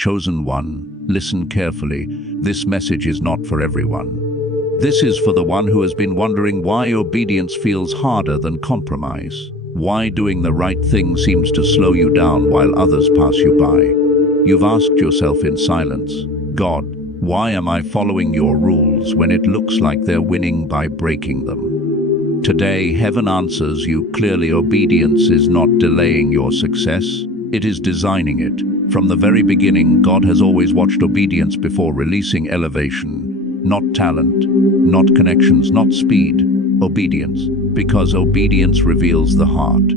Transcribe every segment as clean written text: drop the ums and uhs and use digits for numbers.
Chosen one, listen carefully. This message is not for everyone. This is for the one who has been wondering why obedience feels harder than compromise. Why doing the right thing seems to slow you down while others pass you by. You've asked yourself in silence, God, why am I following your rules when it looks like they're winning by breaking them? Today, heaven answers you clearly. Obedience is not delaying your success, it is designing it. From the very beginning, God has always watched obedience before releasing elevation. Not talent, not connections, not speed. Obedience, because obedience reveals the heart.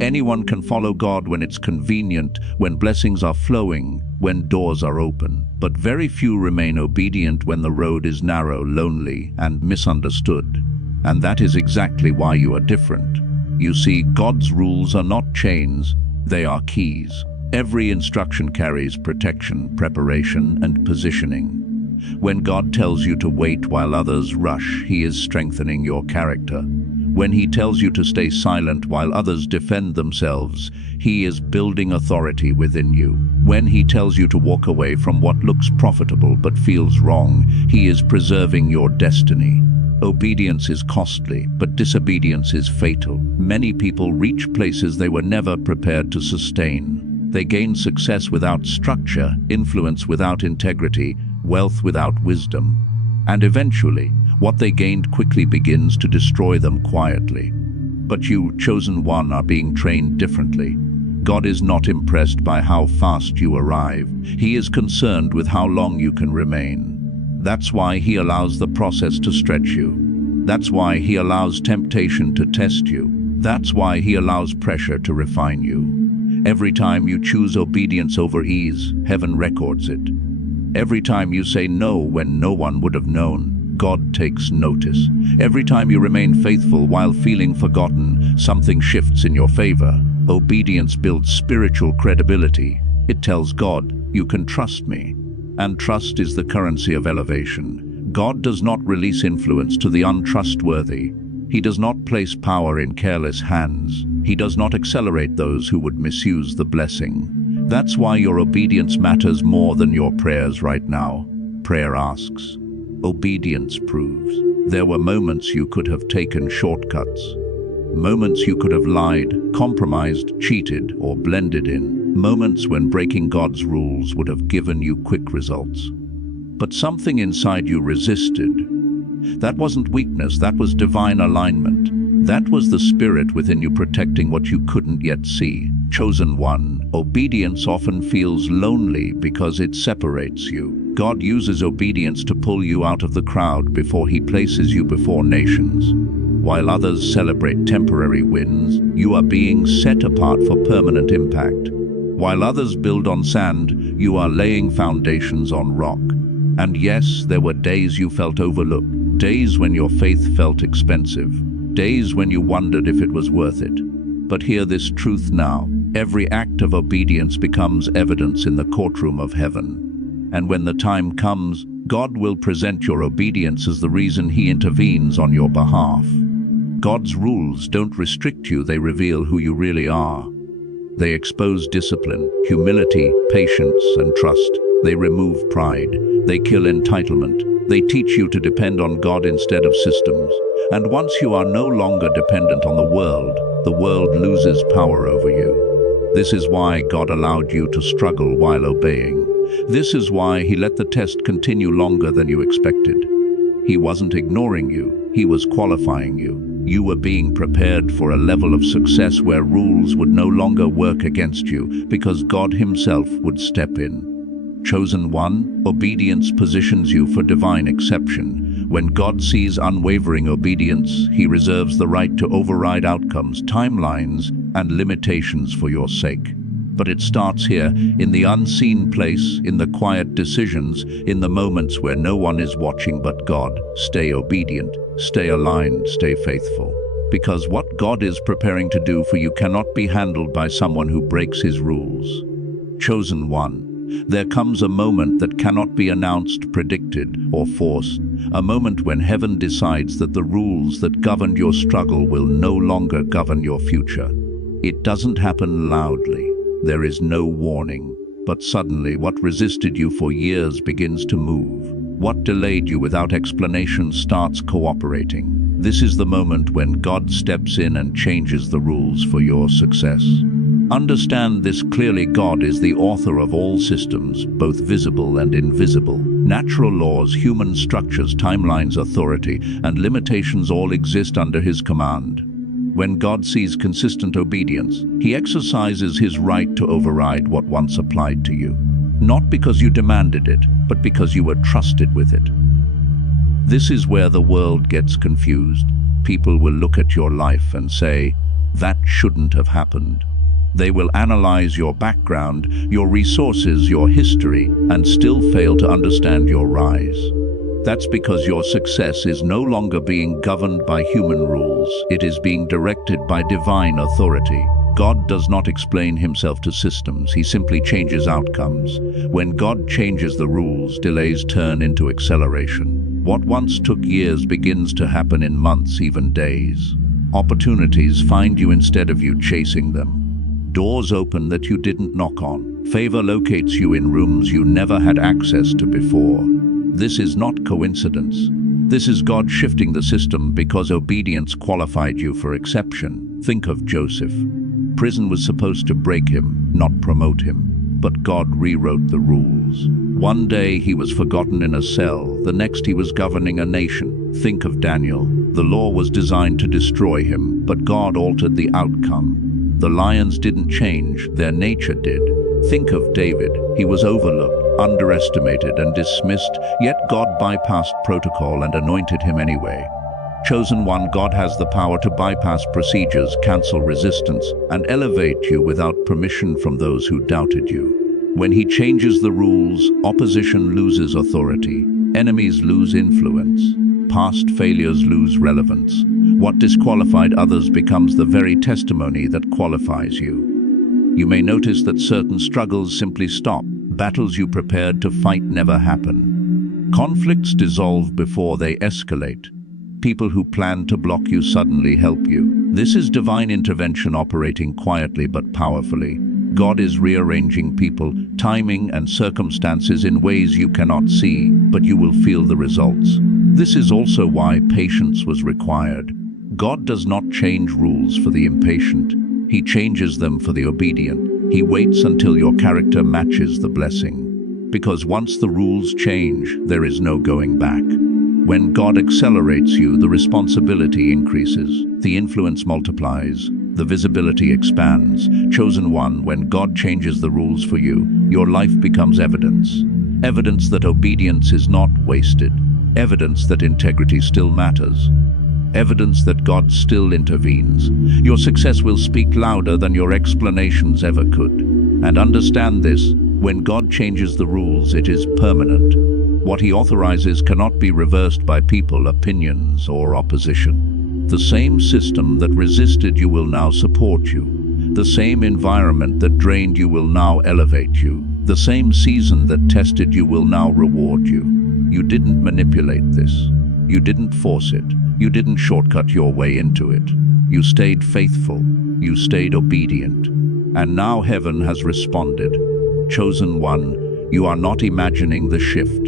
Anyone can follow God when it's convenient, when blessings are flowing, when doors are open. But very few remain obedient when the road is narrow, lonely, and misunderstood. And that is exactly why you are different. You see, God's rules are not chains, they are keys. Every instruction carries protection, preparation, and positioning. When God tells you to wait while others rush, He is strengthening your character. When He tells you to stay silent while others defend themselves, He is building authority within you. When He tells you to walk away from what looks profitable but feels wrong, He is preserving your destiny. Obedience is costly, but disobedience is fatal. Many people reach places they were never prepared to sustain. They gain success without structure, influence without integrity, wealth without wisdom. And eventually, what they gained quickly begins to destroy them quietly. But you, chosen one, are being trained differently. God is not impressed by how fast you arrive. He is concerned with how long you can remain. That's why He allows the process to stretch you. That's why He allows temptation to test you. That's why He allows pressure to refine you. Every time you choose obedience over ease, heaven records it. Every time you say no when no one would have known, God takes notice. Every time you remain faithful while feeling forgotten, something shifts in your favor. Obedience builds spiritual credibility. It tells God, you can trust me. And trust is the currency of elevation. God does not release influence to the untrustworthy. He does not place power in careless hands. He does not accelerate those who would misuse the blessing. That's why your obedience matters more than your prayers right now. Prayer asks. Obedience proves. There were moments you could have taken shortcuts. Moments you could have lied, compromised, cheated, or blended in. Moments when breaking God's rules would have given you quick results. But something inside you resisted. That wasn't weakness, that was divine alignment. That was the spirit within you protecting what you couldn't yet see. Chosen one, obedience often feels lonely because it separates you. God uses obedience to pull you out of the crowd before He places you before nations. While others celebrate temporary wins, you are being set apart for permanent impact. While others build on sand, you are laying foundations on rock. And yes, there were days you felt overlooked, days when your faith felt expensive, days when you wondered if it was worth it. But hear this truth now. Every act of obedience becomes evidence in the courtroom of heaven. And when the time comes, God will present your obedience as the reason He intervenes on your behalf. God's rules don't restrict you, they reveal who you really are. They expose discipline, humility, patience, and trust. They remove pride. They kill entitlement. They teach you to depend on God instead of systems. And once you are no longer dependent on the world loses power over you. This is why God allowed you to struggle while obeying. This is why He let the test continue longer than you expected. He wasn't ignoring you, He was qualifying you. You were being prepared for a level of success where rules would no longer work against you because God Himself would step in. Chosen one, obedience positions you for divine exception. When God sees unwavering obedience, He reserves the right to override outcomes, timelines, and limitations for your sake. But it starts here, in the unseen place, in the quiet decisions, in the moments where no one is watching but God. Stay obedient, stay aligned, stay faithful. Because what God is preparing to do for you cannot be handled by someone who breaks His rules. Chosen one, there comes a moment that cannot be announced, predicted, or forced. A moment when heaven decides that the rules that governed your struggle will no longer govern your future. It doesn't happen loudly. There is no warning, But suddenly, what resisted you for years begins to move. What delayed you without explanation starts cooperating. This is the moment when God steps in and changes the rules for your success. Understand this clearly: God is the author of all systems, both visible and invisible. Natural laws, human structures, timelines, authority, and limitations all exist under His command. When God sees consistent obedience, He exercises His right to override what once applied to you. Not because you demanded it, but because you were trusted with it. This is where the world gets confused. People will look at your life and say, "That shouldn't have happened." They will analyze your background, your resources, your history, and still fail to understand your rise. That's because your success is no longer being governed by human rules. It is being directed by divine authority. God does not explain Himself to systems. He simply changes outcomes. When God changes the rules, delays turn into acceleration. What once took years begins to happen in months, even days. Opportunities find you instead of you chasing them. Doors open that you didn't knock on. Favor locates you in rooms you never had access to before. This is not coincidence. This is God shifting the system because obedience qualified you for exception. Think of Joseph. Prison was supposed to break him, not promote him. But God rewrote the rules. One day he was forgotten in a cell, the next he was governing a nation. Think of Daniel. The law was designed to destroy him, but God altered the outcome. The lions didn't change, their nature did. Think of David. He was overlooked, underestimated, and dismissed, yet God bypassed protocol and anointed him anyway. Chosen one, God has the power to bypass procedures, cancel resistance, and elevate you without permission from those who doubted you. When He changes the rules, opposition loses authority, enemies lose influence, past failures lose relevance. What disqualified others becomes the very testimony that qualifies you. You may notice that certain struggles simply stop. Battles you prepared to fight never happen. Conflicts dissolve before they escalate. People who plan to block you suddenly help you. This is divine intervention operating quietly but powerfully. God is rearranging people, timing, and circumstances in ways you cannot see, but you will feel the results. This is also why patience was required. God does not change rules for the impatient. He changes them for the obedient. He waits until your character matches the blessing. Because once the rules change, there is no going back. When God accelerates you, the responsibility increases, the influence multiplies, the visibility expands. Chosen one, when God changes the rules for you, your life becomes evidence. Evidence that obedience is not wasted. Evidence that integrity still matters. Evidence that God still intervenes. Your success will speak louder than your explanations ever could. And understand this, when God changes the rules, it is permanent. What He authorizes cannot be reversed by people, opinions, or opposition. The same system that resisted you will now support you. The same environment that drained you will now elevate you. The same season that tested you will now reward you. You didn't manipulate this. You didn't force it. You didn't shortcut your way into it. You stayed faithful. You stayed obedient. And now heaven has responded. Chosen one, you are not imagining the shift.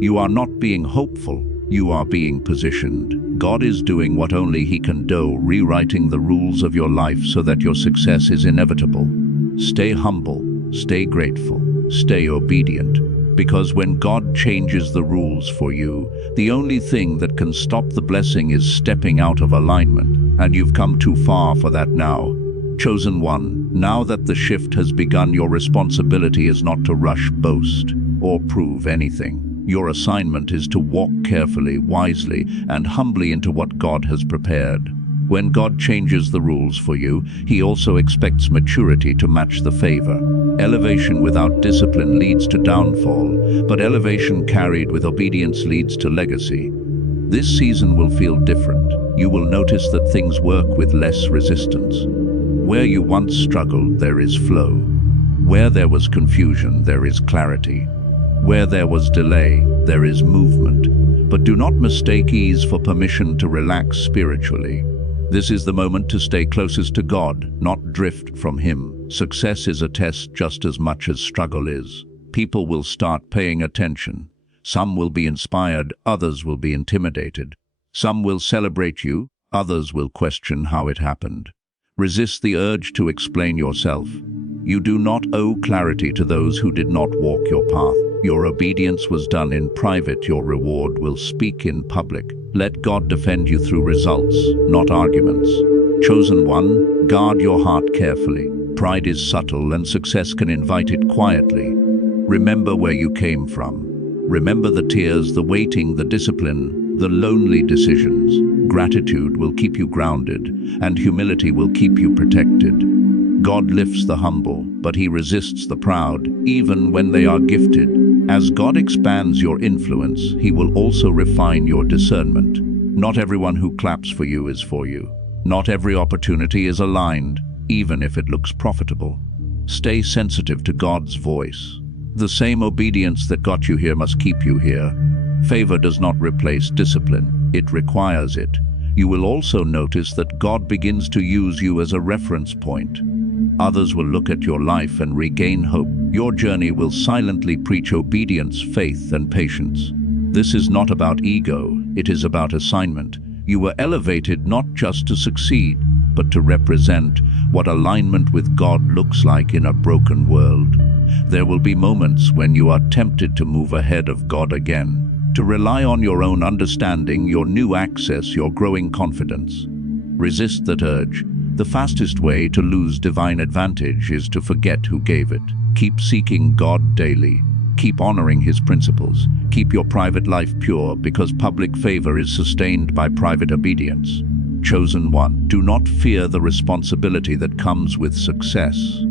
You are not being hopeful. You are being positioned. God is doing what only He can do, rewriting the rules of your life so that your success is inevitable. Stay humble. Stay grateful. Stay obedient. Because when God changes the rules for you, the only thing that can stop the blessing is stepping out of alignment, and you've come too far for that now. Chosen one, now that the shift has begun, your responsibility is not to rush, boast, or prove anything. Your assignment is to walk carefully, wisely, and humbly into what God has prepared. When God changes the rules for you, He also expects maturity to match the favor. Elevation without discipline leads to downfall, but elevation carried with obedience leads to legacy. This season will feel different. You will notice that things work with less resistance. Where you once struggled, there is flow. Where there was confusion, there is clarity. Where there was delay, there is movement. But do not mistake ease for permission to relax spiritually. This is the moment to stay closest to God, not drift from Him. Success is a test just as much as struggle is. People will start paying attention. Some will be inspired, others will be intimidated. Some will celebrate you, others will question how it happened. Resist the urge to explain yourself. You do not owe clarity to those who did not walk your path. Your obedience was done in private, your reward will speak in public. Let God defend you through results, not arguments. Chosen one, guard your heart carefully. Pride is subtle and success can invite it quietly. Remember where you came from. Remember the tears, the waiting, the discipline, the lonely decisions. Gratitude will keep you grounded, and humility will keep you protected. God lifts the humble, but He resists the proud, even when they are gifted. As God expands your influence, He will also refine your discernment. Not everyone who claps for you is for you. Not every opportunity is aligned, even if it looks profitable. Stay sensitive to God's voice. The same obedience that got you here must keep you here. Favor does not replace discipline, it requires it. You will also notice that God begins to use you as a reference point. Others will look at your life and regain hope. Your journey will silently preach obedience, faith, and patience. This is not about ego, it is about assignment. You were elevated not just to succeed, but to represent what alignment with God looks like in a broken world. There will be moments when you are tempted to move ahead of God again, to rely on your own understanding, your new access, your growing confidence. Resist that urge. The fastest way to lose divine advantage is to forget who gave it. Keep seeking God daily. Keep honoring His principles. Keep your private life pure, because public favor is sustained by private obedience. Chosen one, do not fear the responsibility that comes with success.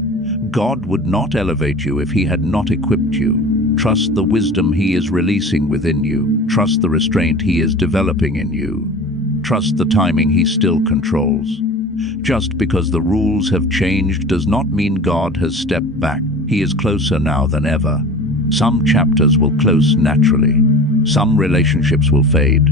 God would not elevate you if He had not equipped you. Trust the wisdom He is releasing within you. Trust the restraint He is developing in you. Trust the timing He still controls. Just because the rules have changed does not mean God has stepped back. He is closer now than ever. Some chapters will close naturally. Some relationships will fade.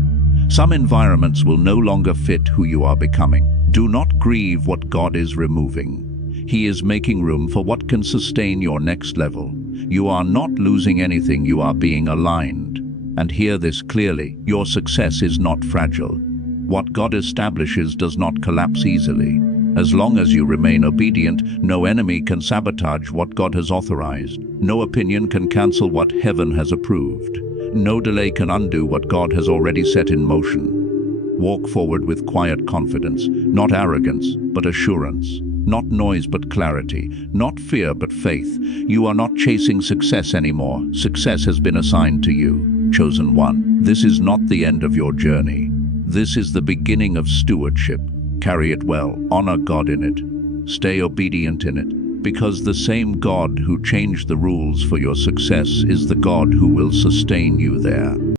Some environments will no longer fit who you are becoming. Do not grieve what God is removing. He is making room for what can sustain your next level. You are not losing anything, you are being aligned. And hear this clearly, your success is not fragile. What God establishes does not collapse easily. As long as you remain obedient, no enemy can sabotage what God has authorized. No opinion can cancel what heaven has approved. No delay can undo what God has already set in motion. Walk forward with quiet confidence, not arrogance, but assurance. Not noise but clarity, not fear but faith. You are not chasing success anymore. Success has been assigned to you. Chosen one, this is not the end of your journey. This is the beginning of stewardship. Carry it well, honor God in it. Stay obedient in it, because the same God who changed the rules for your success is the God who will sustain you there.